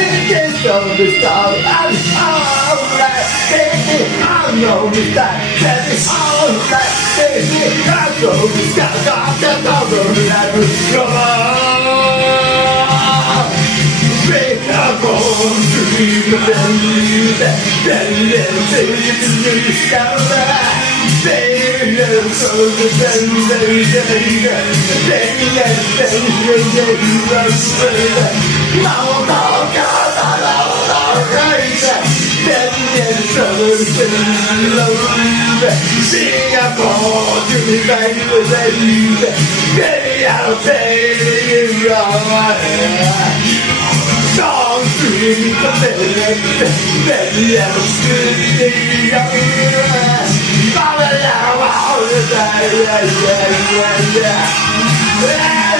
It's on the start, and alright, baby, I know that, that is alright, baby, I know that, that's all right, come on. Break up all dreams and you that, then you discover. Yeah.